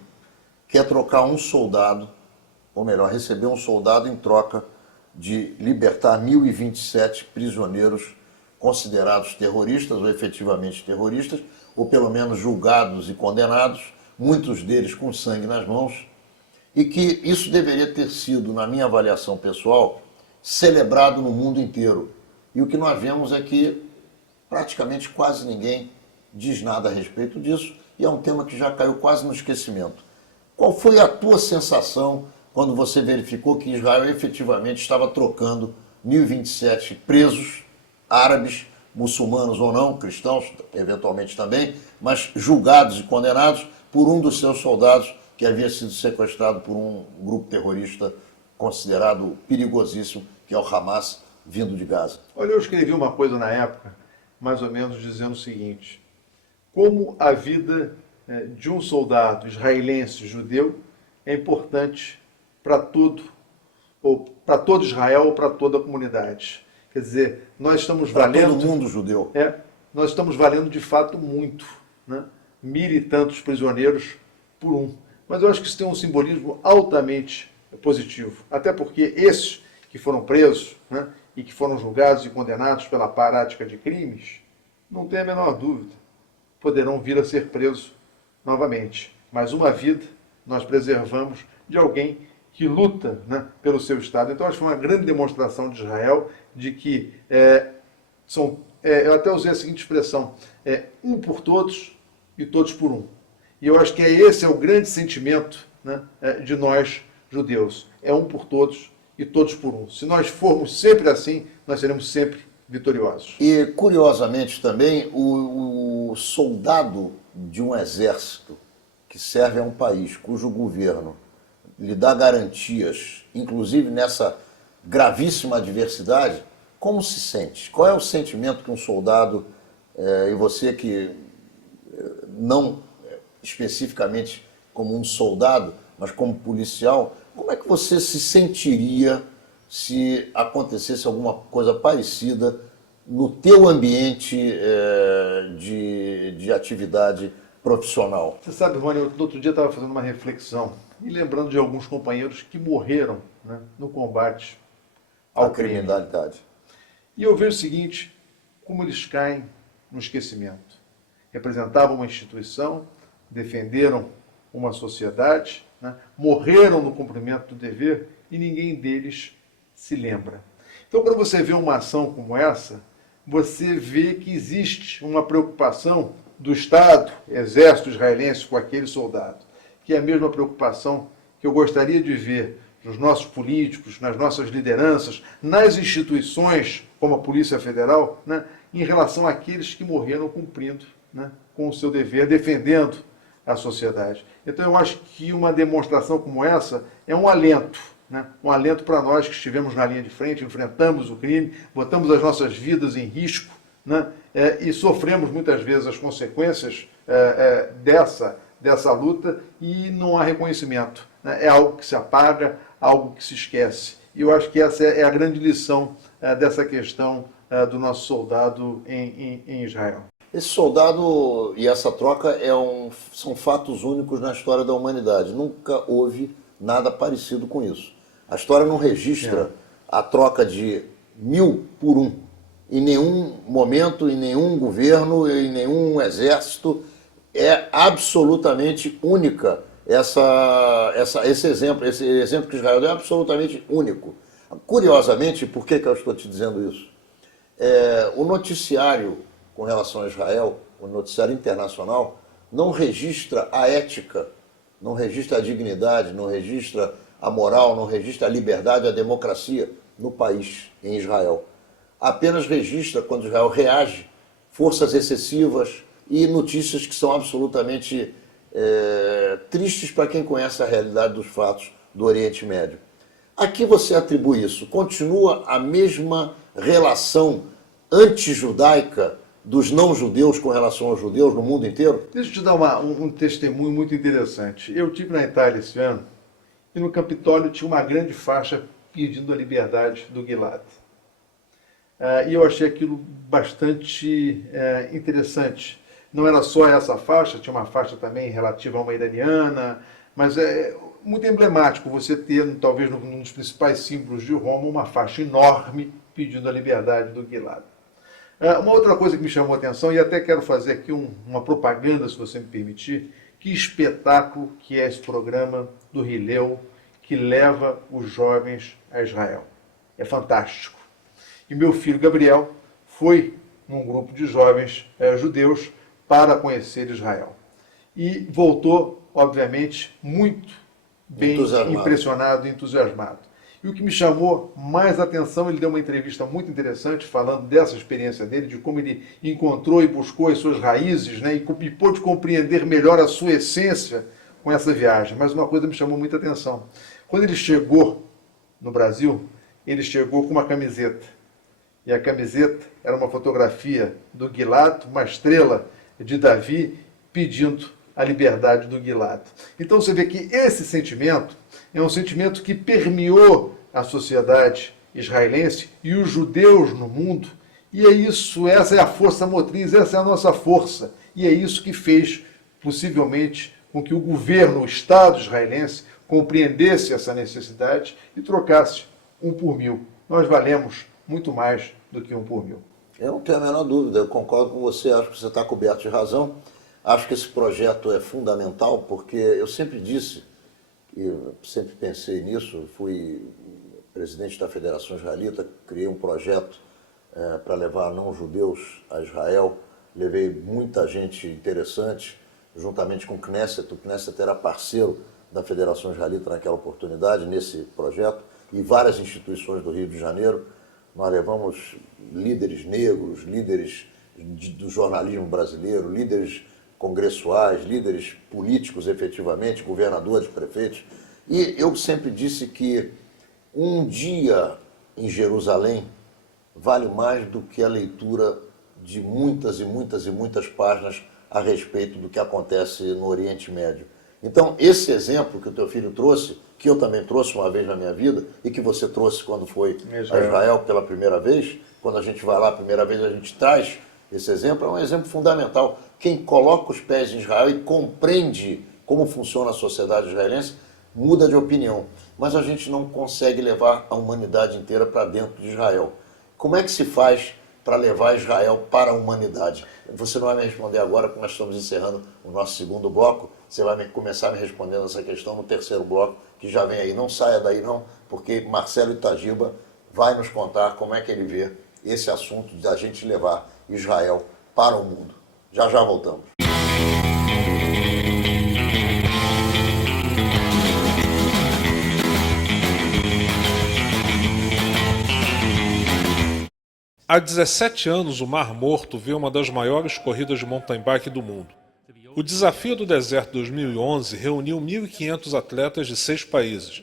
que é trocar um soldado, ou melhor, receber um soldado em troca de libertar 1.027 prisioneiros considerados terroristas, ou efetivamente terroristas, ou pelo menos julgados e condenados, muitos deles com sangue nas mãos, e que isso deveria ter sido, na minha avaliação pessoal, celebrado no mundo inteiro. E o que nós vemos é que praticamente quase ninguém diz nada a respeito disso, e é um tema que já caiu quase no esquecimento. Qual foi a tua sensação quando você verificou que Israel efetivamente estava trocando 1.027 presos árabes, muçulmanos ou não, cristãos eventualmente também, mas julgados e condenados por um dos seus soldados que havia sido sequestrado por um grupo terrorista considerado perigosíssimo, que é o Hamas, vindo de Gaza? Olha, eu escrevi uma coisa na época, mais ou menos dizendo o seguinte: como a vida de um soldado israelense judeu é importante para todo Israel ou para toda a comunidade. Quer dizer, nós estamos valendo... todo mundo judeu. Nós estamos valendo de fato muito, né? 1.000 e tantos prisioneiros por um. Mas eu acho que isso tem um simbolismo altamente positivo. Até porque esses que foram presos, né, e que foram julgados e condenados pela prática de crimes, não tem a menor dúvida, poderão vir a ser presos novamente. Mas uma vida nós preservamos de alguém que luta, né, pelo seu Estado. Então, acho que foi uma grande demonstração de Israel de que eu até usei a seguinte expressão: um por todos e todos por um. E eu acho que esse é o grande sentimento, né, de nós judeus. É um por todos e todos por um. Se nós formos sempre assim, nós seremos sempre vitoriosos. E, curiosamente também, o soldado de um exército que serve a um país cujo governo lhe dá garantias, inclusive nessa gravíssima adversidade, como se sente? Qual é o sentimento que um soldado, e você que não especificamente como um soldado, mas como policial, como é que você se sentiria se acontecesse alguma coisa parecida no teu ambiente de atividade profissional? Você sabe, Rony, eu, no outro dia estava fazendo uma reflexão e lembrando de alguns companheiros que morreram, né, no combate à criminalidade. E eu vejo o seguinte: como eles caem no esquecimento. Representavam uma instituição, defenderam uma sociedade, né, morreram no cumprimento do dever e ninguém deles se lembra. Então, quando você vê uma ação como essa, você vê que existe uma preocupação do Estado, exército israelense, com aquele soldado, que é a mesma preocupação que eu gostaria de ver nos nossos políticos, nas nossas lideranças, nas instituições, como a Polícia Federal, né, em relação àqueles que morreram cumprindo, né, com o seu dever, defendendo a sociedade. Então eu acho que uma demonstração como essa é um alento, né, um alento para nós que estivemos na linha de frente, enfrentamos o crime, botamos as nossas vidas em risco, né, e sofremos muitas vezes as consequências dessa luta, e não há reconhecimento, né? É algo que se apaga, algo que se esquece. E eu acho que essa é a grande lição dessa questão do nosso soldado em Israel. Esse soldado e essa troca são fatos únicos na história da humanidade. Nunca houve nada parecido com isso. A história não registra a troca de 1.000 por um. Em nenhum momento, em nenhum governo, em nenhum exército. É absolutamente única esse exemplo que Israel deu é absolutamente único. Curiosamente, por que eu estou te dizendo isso? O noticiário com relação a Israel, o noticiário internacional, não registra a ética, não registra a dignidade, não registra a moral, não registra a liberdade, a democracia no país, em Israel. Apenas registra, quando Israel reage, forças excessivas e notícias que são absolutamente tristes para quem conhece a realidade dos fatos do Oriente Médio. A que você atribui isso? Continua a mesma relação antijudaica dos não-judeus com relação aos judeus no mundo inteiro? Deixa eu te dar um testemunho muito interessante. Eu estive na Itália esse ano e no Capitólio tinha uma grande faixa pedindo a liberdade do Gilad. E eu achei aquilo bastante interessante. Não era só essa faixa, tinha uma faixa também relativa a uma iraniana, mas é muito emblemático você ter, talvez num dos principais símbolos de Roma, uma faixa enorme pedindo a liberdade do Gilad. Uma outra coisa que me chamou a atenção, e até quero fazer aqui uma propaganda, se você me permitir, que espetáculo que é esse programa do Hillel, que leva os jovens a Israel. é fantástico. E meu filho Gabriel foi num grupo de jovens judeus para conhecer Israel. E voltou, obviamente, muito bem impressionado e entusiasmado. E o que me chamou mais atenção, ele deu uma entrevista muito interessante falando dessa experiência dele, de como ele encontrou e buscou as suas raízes, né, e pôde compreender melhor a sua essência com essa viagem. Mas uma coisa me chamou muita atenção. Quando ele chegou no Brasil, ele chegou com uma camiseta. E a camiseta era uma fotografia do Gilad, uma estrela de Davi, pedindo a liberdade do Gilad. Então você vê que esse sentimento é um sentimento que permeou a sociedade israelense e os judeus no mundo. E é isso, essa é a força motriz, essa é a nossa força. E é isso que fez, possivelmente, com que o governo, o Estado israelense, compreendesse essa necessidade e trocasse 1 por 1000. Nós valemos muito mais do que 1 por 1000. Eu não tenho a menor dúvida, eu concordo com você, acho que você está coberto de razão. Acho que esse projeto é fundamental, porque eu sempre disse, e eu sempre pensei nisso, fui presidente da Federação Israelita, criei um projeto para levar não-judeus a Israel, levei muita gente interessante, juntamente com o Knesset era parceiro da Federação Israelita naquela oportunidade, nesse projeto, e várias instituições do Rio de Janeiro. Nós levamos líderes negros, líderes do jornalismo brasileiro, líderes congressuais, líderes políticos efetivamente, governadores, prefeitos. E eu sempre disse que um dia em Jerusalém vale mais do que a leitura de muitas e muitas e muitas páginas a respeito do que acontece no Oriente Médio. Então, esse exemplo que o teu filho trouxe, que eu também trouxe uma vez na minha vida, e que você trouxe quando foi a Israel pela primeira vez, quando a gente vai lá a primeira vez, a gente traz esse exemplo, é um exemplo fundamental. Quem coloca os pés em Israel e compreende como funciona a sociedade israelense, muda de opinião. Mas a gente não consegue levar a humanidade inteira para dentro de Israel. Como é que se faz para levar Israel para a humanidade? Você não vai me responder agora, porque nós estamos encerrando o nosso segundo bloco. Você vai começar me respondendo essa questão no terceiro bloco, que já vem aí. Não saia daí não, porque Marcelo Itagiba vai nos contar como é que ele vê esse assunto da gente levar Israel para o mundo. Já já voltamos. Há 17 anos, o Mar Morto vê uma das maiores corridas de mountain bike do mundo. O Desafio do Deserto 2011 reuniu 1.500 atletas de 6 países.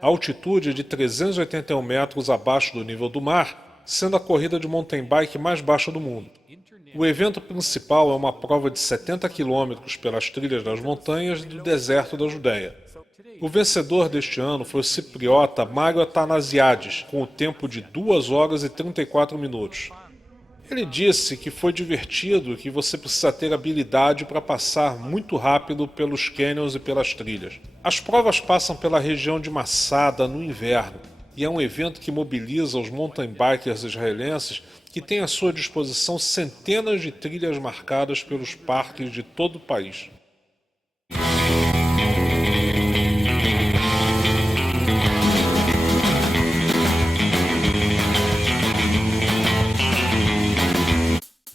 A altitude é de 381 metros abaixo do nível do mar, sendo a corrida de mountain bike mais baixa do mundo. O evento principal é uma prova de 70 quilômetros pelas trilhas das montanhas do deserto da Judéia. O vencedor deste ano foi o cipriota Mário Athanasiades, com o tempo de 2 horas e 34 minutos. Ele disse que foi divertido e que você precisa ter habilidade para passar muito rápido pelos canyons e pelas trilhas. As provas passam pela região de Masada no inverno, e é um evento que mobiliza os mountain bikers israelenses que têm à sua disposição centenas de trilhas marcadas pelos parques de todo o país.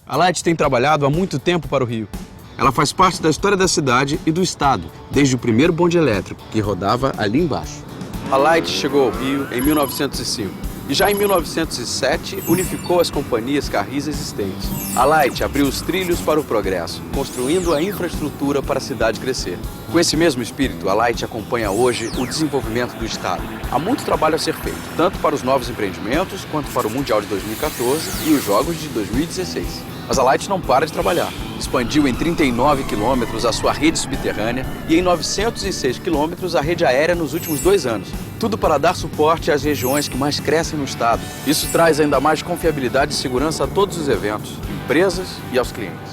A Light tem trabalhado há muito tempo para o Rio. Ela faz parte da história da cidade e do estado, desde o primeiro bonde elétrico, que rodava ali embaixo. A Light chegou ao Rio em 1905 e já em 1907 unificou as companhias Carris existentes. A Light abriu os trilhos para o progresso, construindo a infraestrutura para a cidade crescer. Com esse mesmo espírito, a Light acompanha hoje o desenvolvimento do estado. Há muito trabalho a ser feito, tanto para os novos empreendimentos quanto para o Mundial de 2014 e os Jogos de 2016. Mas a Light não para de trabalhar. Expandiu em 39 quilômetros a sua rede subterrânea e em 906 quilômetros a rede aérea nos últimos 2 anos. Tudo para dar suporte às regiões que mais crescem no estado. Isso traz ainda mais confiabilidade e segurança a todos os eventos, empresas e aos clientes.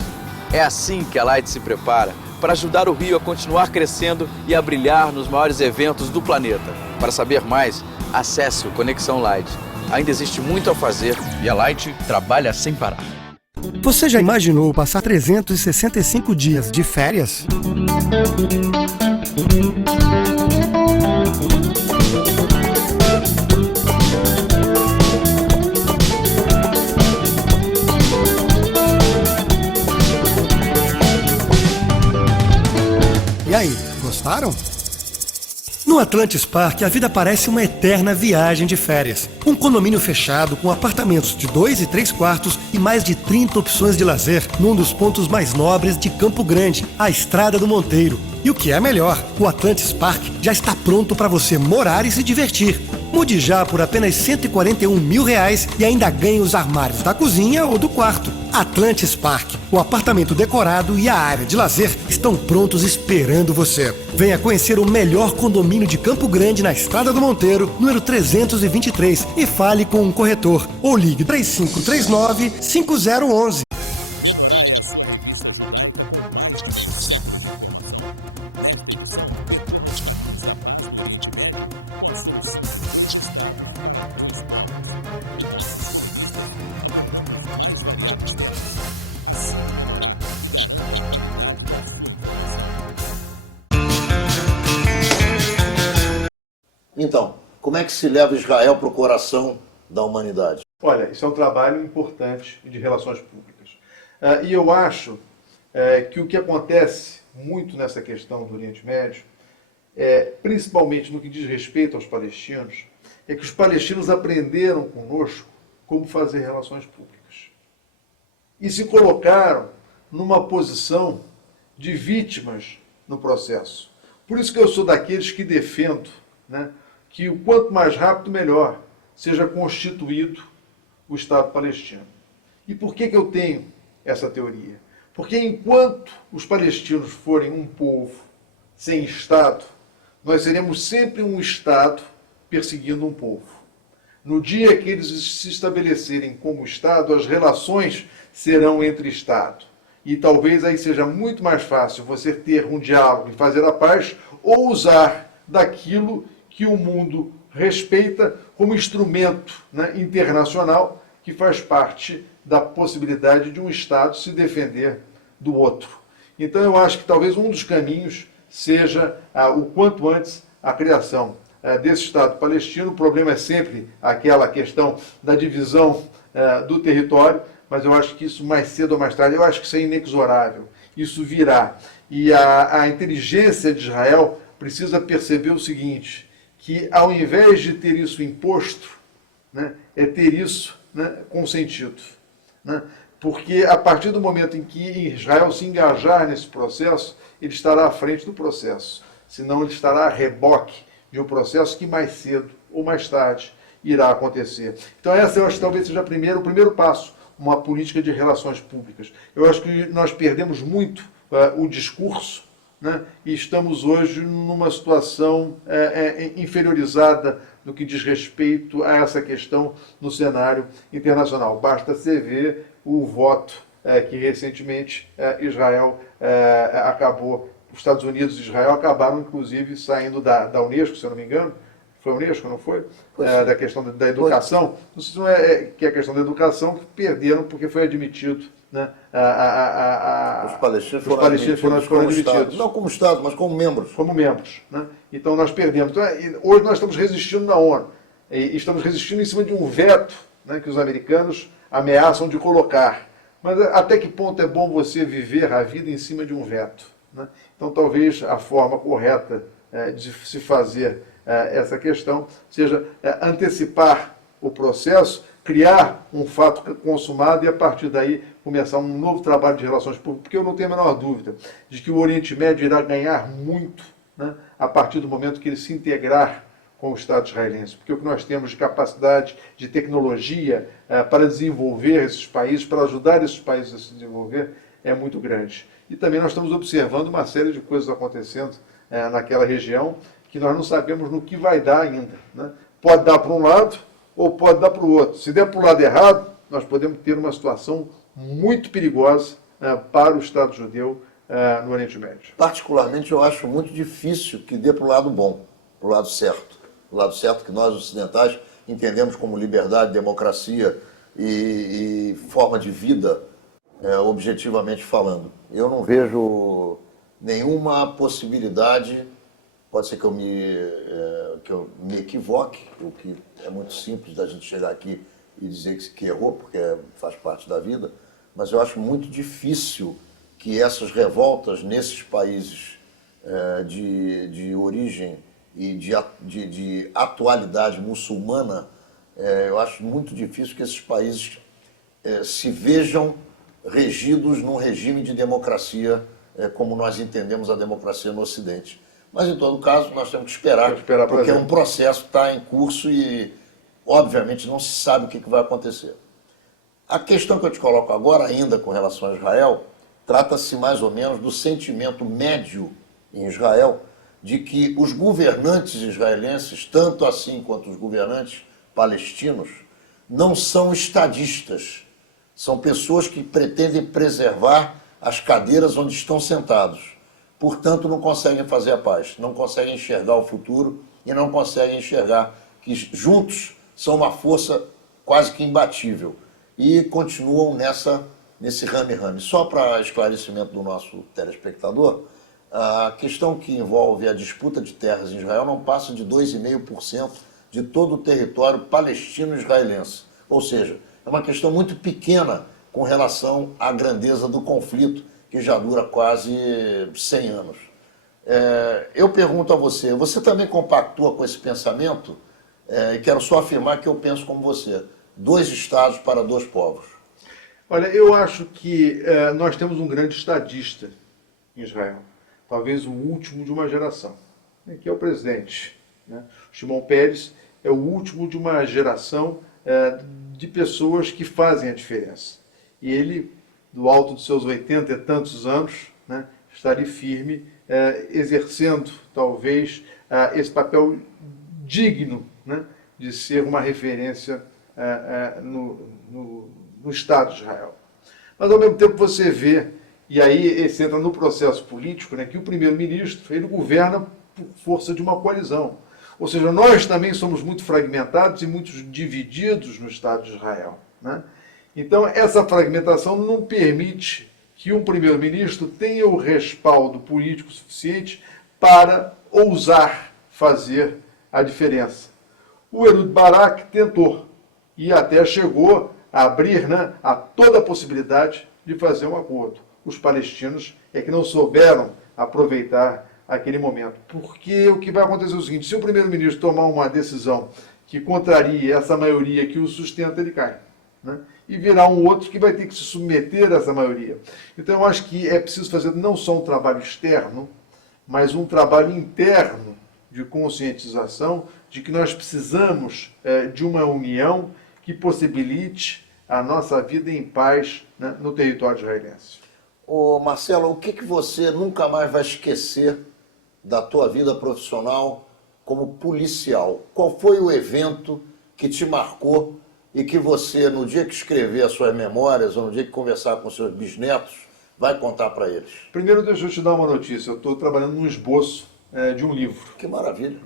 É assim que a Light se prepara para ajudar o Rio a continuar crescendo e a brilhar nos maiores eventos do planeta. Para saber mais, acesse o Conexão Light. Ainda existe muito a fazer e a Light trabalha sem parar. Você já imaginou passar 365 dias de férias? aí, gostaram? No Atlantis Park, a vida parece uma eterna viagem de férias. Um condomínio fechado com apartamentos de 2 e 3 quartos e mais de 30 opções de lazer num dos pontos mais nobres de Campo Grande, a Estrada do Monteiro. E o que é melhor, o Atlantis Park já está pronto para você morar e se divertir. Mude já por apenas R$141 mil e ainda ganhe os armários da cozinha ou do quarto. Atlantis Park, o apartamento decorado e a área de lazer estão prontos esperando você. Venha conhecer o melhor condomínio de Campo Grande na Estrada do Monteiro, número 323, e fale com um corretor ou ligue 3539-5011. Então, como é que se leva Israel para o coração da humanidade? Olha, isso é um trabalho importante de relações públicas. E eu acho que o que acontece muito nessa questão do Oriente Médio, principalmente no que diz respeito aos palestinos, é que os palestinos aprenderam conosco como fazer relações públicas. E se colocaram numa posição de vítimas no processo. Por isso que eu sou daqueles que defendo, né, que o quanto mais rápido, melhor, seja constituído o Estado palestino. E por que eu tenho essa teoria? Porque enquanto os palestinos forem um povo sem Estado, nós seremos sempre um Estado perseguindo um povo. No dia que eles se estabelecerem como Estado, as relações serão entre Estado. E talvez aí seja muito mais fácil você ter um diálogo e fazer a paz, ou usar daquilo que o mundo respeita como instrumento, né, internacional, que faz parte da possibilidade de um Estado se defender do outro. Então eu acho que talvez um dos caminhos seja, o quanto antes, a criação desse Estado palestino. O problema é sempre aquela questão da divisão do território, mas eu acho que isso mais cedo ou mais tarde, eu acho que isso é inexorável. Isso virá. E a inteligência de Israel precisa perceber o seguinte, que ao invés de ter isso imposto, né, é ter isso, né, consentido. Né? Porque a partir do momento em que Israel se engajar nesse processo, ele estará à frente do processo. Senão ele estará a reboque de um processo que mais cedo ou mais tarde irá acontecer. Então essa eu acho que talvez seja o primeiro passo, uma política de relações públicas. Eu acho que nós perdemos muito o discurso, né? E estamos hoje numa situação inferiorizada no que diz respeito a essa questão no cenário internacional. Basta você ver o voto que recentemente Israel acabou, os Estados Unidos e Israel acabaram inclusive saindo da Unesco, se eu não me engano. Foi a Unesco, não foi? Da questão da educação. Não sei se não que é a questão da educação que perderam porque foi admitido, né, os palestinos foram admitidos. Não como Estado, mas como membros. Como membros. Né? Então nós perdemos. Então, hoje nós estamos resistindo na ONU. E estamos resistindo em cima de um veto, né, que os americanos ameaçam de colocar. Mas até que ponto é bom você viver a vida em cima de um veto? Né? Então talvez a forma correta de se fazer essa questão seja antecipar o processo, criar um fato consumado e a partir daí começar um novo trabalho de relações públicas, porque eu não tenho a menor dúvida de que o Oriente Médio irá ganhar muito, né, a partir do momento que ele se integrar com o Estado israelense, porque o que nós temos de capacidade, de tecnologia para desenvolver esses países, para ajudar esses países a se desenvolver, é muito grande. E também nós estamos observando uma série de coisas acontecendo naquela região que nós não sabemos no que vai dar ainda. Né? Pode dar para um lado ou pode dar para o outro. Se der para o lado errado, nós podemos ter uma situação muito perigosa para o Estado judeu no Oriente Médio. Particularmente, eu acho muito difícil que dê para o lado bom, para o lado certo. O lado certo que nós, ocidentais, entendemos como liberdade, democracia e forma de vida, objetivamente falando. Eu não vejo nenhuma possibilidade, pode ser que eu me equivoque, o que é muito simples da gente chegar aqui e dizer que errou, porque faz parte da vida, mas eu acho muito difícil que essas revoltas nesses países de origem e de atualidade muçulmana, eu acho muito difícil que esses países se vejam regidos num regime de democracia como nós entendemos a democracia no Ocidente. Mas, em todo caso, nós temos que esperar porque um processo está em curso e, obviamente, não se sabe o que vai acontecer. A questão que eu te coloco agora, ainda com relação a Israel, trata-se mais ou menos do sentimento médio em Israel de que os governantes israelenses, tanto assim quanto os governantes palestinos, não são estadistas. São pessoas que pretendem preservar as cadeiras onde estão sentados. Portanto, não conseguem fazer a paz, não conseguem enxergar o futuro e não conseguem enxergar que juntos são uma força quase que imbatível. E continuam nesse rame-rame. Só para esclarecimento do nosso telespectador, a questão que envolve a disputa de terras em Israel não passa de 2,5% de todo o território palestino-israelense. Ou seja, é uma questão muito pequena com relação à grandeza do conflito, que já dura quase 100 anos. Eu pergunto a você, você também compactua com esse pensamento? E quero só afirmar que eu penso como você. 2 estados para 2 povos. Olha, eu acho que nós temos um grande estadista em Israel. Talvez o último de uma geração, que é o presidente. Shimon Peres é o último de uma geração de pessoas que fazem a diferença. E ele, do alto dos seus 80 e tantos anos, está ali firme, exercendo, talvez, esse papel digno de ser uma referência no Estado de Israel. Mas, ao mesmo tempo, você vê, e aí você entra no processo político, que o primeiro-ministro ele governa por força de uma coalizão. Ou seja, nós também somos muito fragmentados e muito divididos no Estado de Israel. Então, essa fragmentação não permite que um primeiro-ministro tenha o respaldo político suficiente para ousar fazer a diferença. O Ehud Barak tentou e até chegou a abrir a toda a possibilidade de fazer um acordo. Os palestinos é que não souberam aproveitar aquele momento. Porque o que vai acontecer é o seguinte, se o primeiro-ministro tomar uma decisão que contrarie essa maioria que o sustenta, ele cai. E virá um outro que vai ter que se submeter a essa maioria. Então, eu acho que é preciso fazer não só um trabalho externo, mas um trabalho interno de conscientização de que nós precisamos de uma união que possibilite a nossa vida em paz no território israelense. Ô Marcelo, o que você nunca mais vai esquecer da tua vida profissional como policial? Qual foi o evento que te marcou e que você, no dia que escrever as suas memórias ou no dia que conversar com seus bisnetos, vai contar para eles? Primeiro, deixa eu te dar uma notícia. Eu estou trabalhando num esboço de um livro. Que maravilha.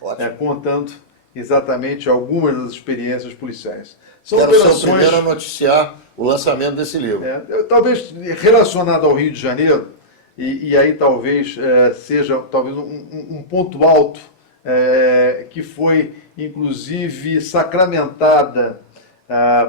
Ótimo. Contando exatamente algumas das experiências policiais. São Quero operações... ser o primeiro a noticiar o lançamento desse livro. Talvez relacionado ao Rio de Janeiro, e aí talvez seja um ponto alto que foi, inclusive, sacramentada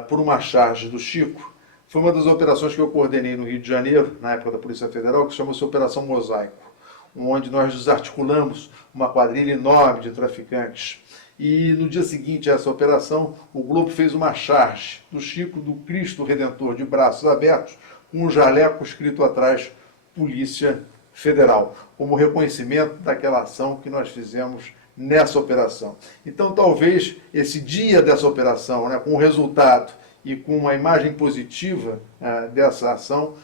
por uma charge do Chico. Foi uma das operações que eu coordenei no Rio de Janeiro, na época da Polícia Federal, que chama-se Operação Mosaico, onde nós desarticulamos uma quadrilha enorme de traficantes. E no dia seguinte a essa operação, o Globo fez uma charge do Chico, do Cristo Redentor, de braços abertos, com um jaleco escrito atrás, Polícia Federal, como reconhecimento daquela ação que nós fizemos nessa operação. Então, talvez esse dia dessa operação, com o resultado e com uma imagem positiva dessa ação,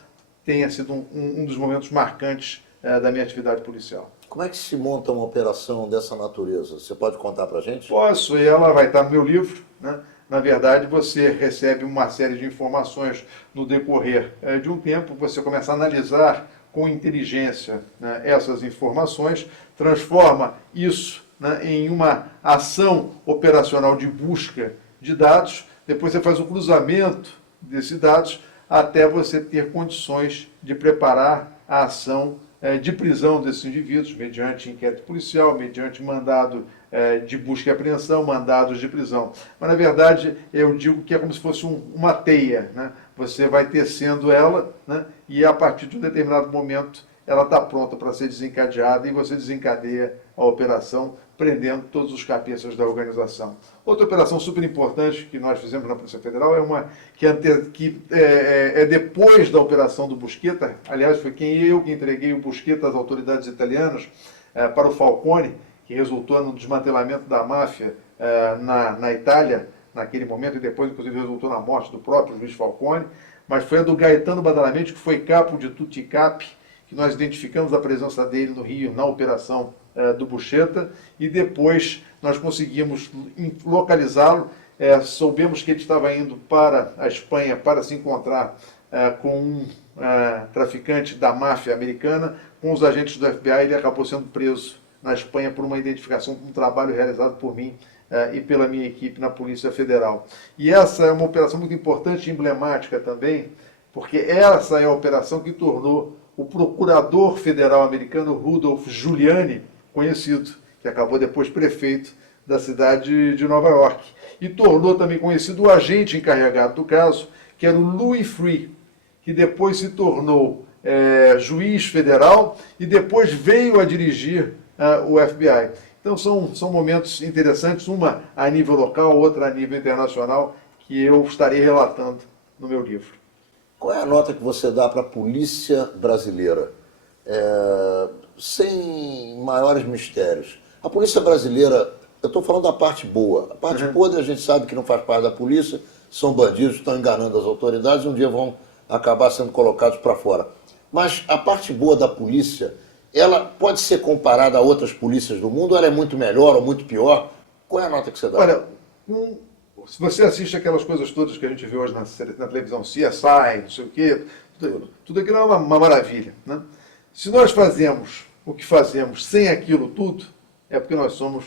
tenha sido um dos momentos marcantes da minha atividade policial. Como é que se monta uma operação dessa natureza? Você pode contar para a gente? Posso, e ela vai estar no meu livro. Na verdade, você recebe uma série de informações no decorrer de um tempo, você começa a analisar com inteligência essas informações, transforma isso em uma ação operacional de busca de dados, depois você faz o cruzamento desses dados até você ter condições de preparar a ação de prisão desses indivíduos, mediante inquérito policial, mediante mandado de busca e apreensão, mandados de prisão. Mas, na verdade, eu digo que é como se fosse uma teia. Você vai tecendo ela, e a partir de um determinado momento ela está pronta para ser desencadeada e você desencadeia a operação prendendo todos os cabeças da organização. Outra operação super importante que nós fizemos na Polícia Federal é uma que é depois da operação do Busqueta. Aliás, foi eu que entreguei o Busqueta às autoridades italianas para o Falcone, que resultou no desmantelamento da máfia na Itália, naquele momento, e depois, inclusive, resultou na morte do próprio Luiz Falcone. Mas foi a do Gaetano Badalamenti, que foi capo de tutti capi, que nós identificamos a presença dele no Rio na operação do Busqueta, e depois nós conseguimos localizá-lo, soubemos que ele estava indo para a Espanha para se encontrar com um traficante da máfia americana. Com os agentes do FBI, ele acabou sendo preso na Espanha por uma identificação, um trabalho realizado por mim e pela minha equipe na Polícia Federal. E essa é uma operação muito importante e emblemática também, porque essa é a operação que tornou o procurador federal americano Rudolph Giuliani conhecido, que acabou depois prefeito da cidade de Nova York. E tornou também conhecido o agente encarregado do caso, que era o Louis Freeh, que depois se tornou juiz federal e depois veio a dirigir o FBI. Então são momentos interessantes, uma a nível local, outra a nível internacional, que eu estarei relatando no meu livro. Qual é a nota que você dá para a polícia brasileira? Sem maiores mistérios. A polícia brasileira, eu estou falando da parte boa. A parte podre a gente sabe que não faz parte da polícia, são bandidos, estão enganando as autoridades e um dia vão acabar sendo colocados para fora. Mas a parte boa da polícia, ela pode ser comparada a outras polícias do mundo, ou ela é muito melhor ou muito pior? Qual é a nota que você dá? Olha, se você assiste aquelas coisas todas que a gente vê hoje na televisão, CSI, não sei o quê, tudo aquilo é uma maravilha, né? Se nós fazemos o que fazemos sem aquilo tudo, é porque nós somos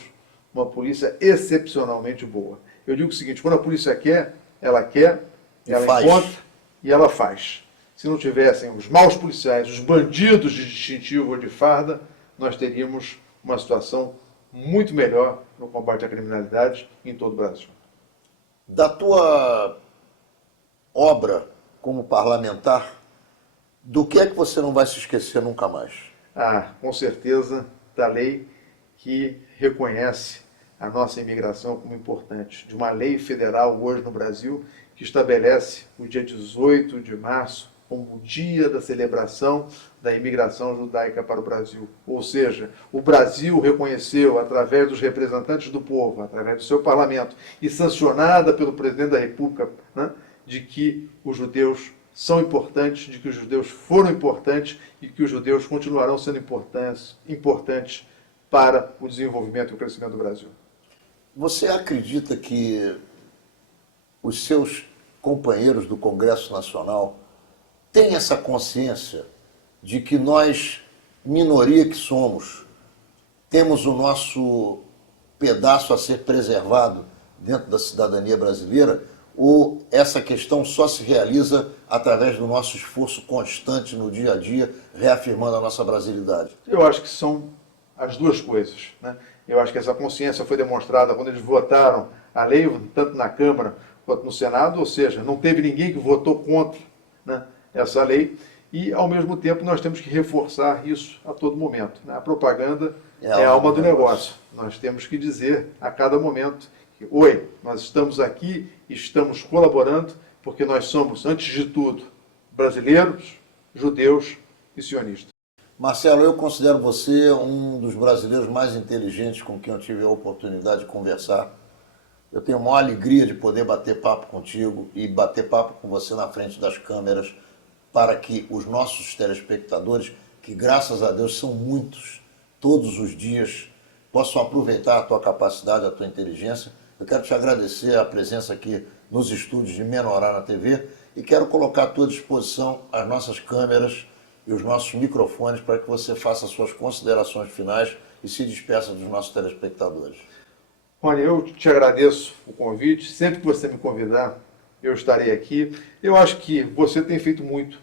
uma polícia excepcionalmente boa. Eu digo o seguinte, quando a polícia quer, ela encontra e ela faz. Se não tivessem os maus policiais, os bandidos de distintivo ou de farda, nós teríamos uma situação muito melhor no combate à criminalidade em todo o Brasil. Da tua obra como parlamentar, do que é que você não vai se esquecer nunca mais? Com certeza, da lei que reconhece a nossa imigração como importante, de uma lei federal hoje no Brasil que estabelece o dia 18 de março como o dia da celebração da imigração judaica para o Brasil. Ou seja, o Brasil reconheceu, através dos representantes do povo, através do seu parlamento, e sancionada pelo presidente da República, né, de que os judeus são importantes, de que os judeus foram importantes e que os judeus continuarão sendo importantes para o desenvolvimento e o crescimento do Brasil. Você acredita que os seus companheiros do Congresso Nacional têm essa consciência de que nós, minoria que somos, temos o nosso pedaço a ser preservado dentro da cidadania brasileira, ou essa questão só se realiza através do nosso esforço constante no dia a dia, reafirmando a nossa brasilidade? Eu acho que são as duas coisas, né? Eu acho que essa consciência foi demonstrada quando eles votaram a lei, tanto na Câmara quanto no Senado, ou seja, não teve ninguém que votou contra, né, essa lei, e ao mesmo tempo nós temos que reforçar isso a todo momento, né? A propaganda é a alma do negócio. Nós temos que dizer a cada momento que, oi, nós estamos aqui, estamos colaborando, porque nós somos, antes de tudo, brasileiros, judeus e sionistas. Marcelo, eu considero você um dos brasileiros mais inteligentes com quem eu tive a oportunidade de conversar. Eu tenho a maior alegria de poder bater papo contigo e bater papo com você na frente das câmeras para que os nossos telespectadores, que graças a Deus são muitos, todos os dias, possam aproveitar a tua capacidade, a tua inteligência. Eu quero te agradecer a presença aqui nos estúdios de Menorá na TV e quero colocar à tua disposição as nossas câmeras e os nossos microfones para que você faça as suas considerações finais e se despeça dos nossos telespectadores. Olha, eu te agradeço o convite. Sempre que você me convidar, eu estarei aqui. Eu acho que você tem feito muito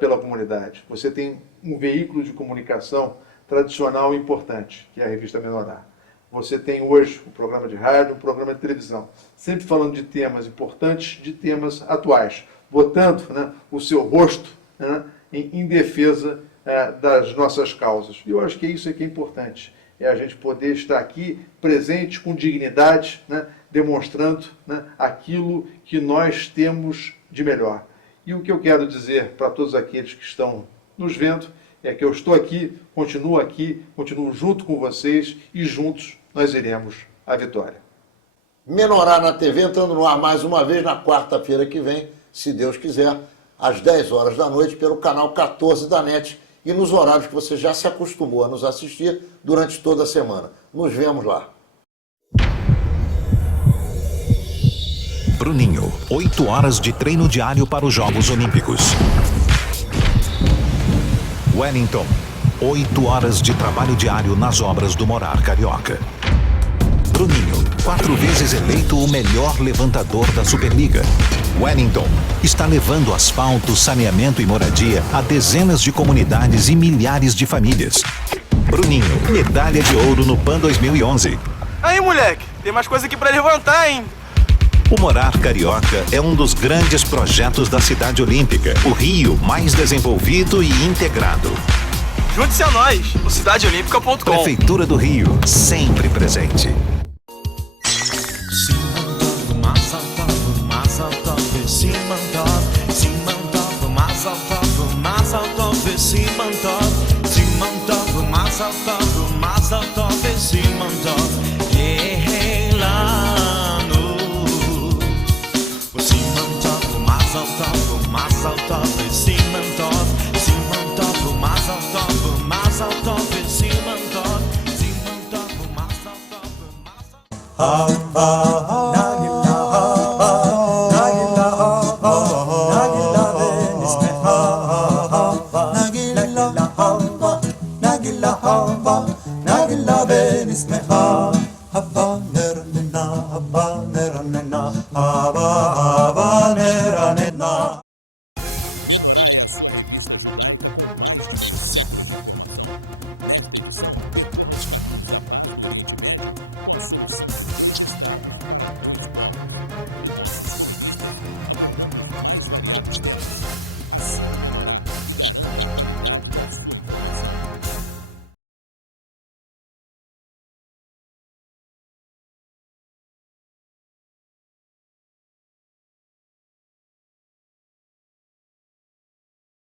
pela comunidade. Você tem um veículo de comunicação tradicional e importante, que é a revista Menorá. Você tem hoje um programa de rádio, um programa de televisão, sempre falando de temas importantes, de temas atuais, botando, né, o seu rosto, né, em defesa das nossas causas. E eu acho que isso é que é importante, é a gente poder estar aqui presente com dignidade, né, demonstrando, né, aquilo que nós temos de melhor. E o que eu quero dizer para todos aqueles que estão nos vendo é que eu estou aqui, continuo junto com vocês e juntos nós iremos à vitória. Menorá na TV entrando no ar mais uma vez na quarta-feira que vem, se Deus quiser, às 10 horas da noite, pelo canal 14 da NET e nos horários que você já se acostumou a nos assistir durante toda a semana. Nos vemos lá. Bruninho, 8 horas de treino diário para os Jogos Olímpicos. Wellington, 8 horas de trabalho diário nas obras do Morar Carioca. Bruninho, 4 vezes eleito o melhor levantador da Superliga. Wellington está levando asfalto, saneamento e moradia a dezenas de comunidades e milhares de famílias. Bruninho, medalha de ouro no PAN 2011. Aí, moleque, tem mais coisa aqui pra levantar, hein? O Morar Carioca é um dos grandes projetos da Cidade Olímpica, o Rio mais desenvolvido e integrado. Junte-se a nós, o cidadeolímpica.com. Prefeitura do Rio, sempre presente.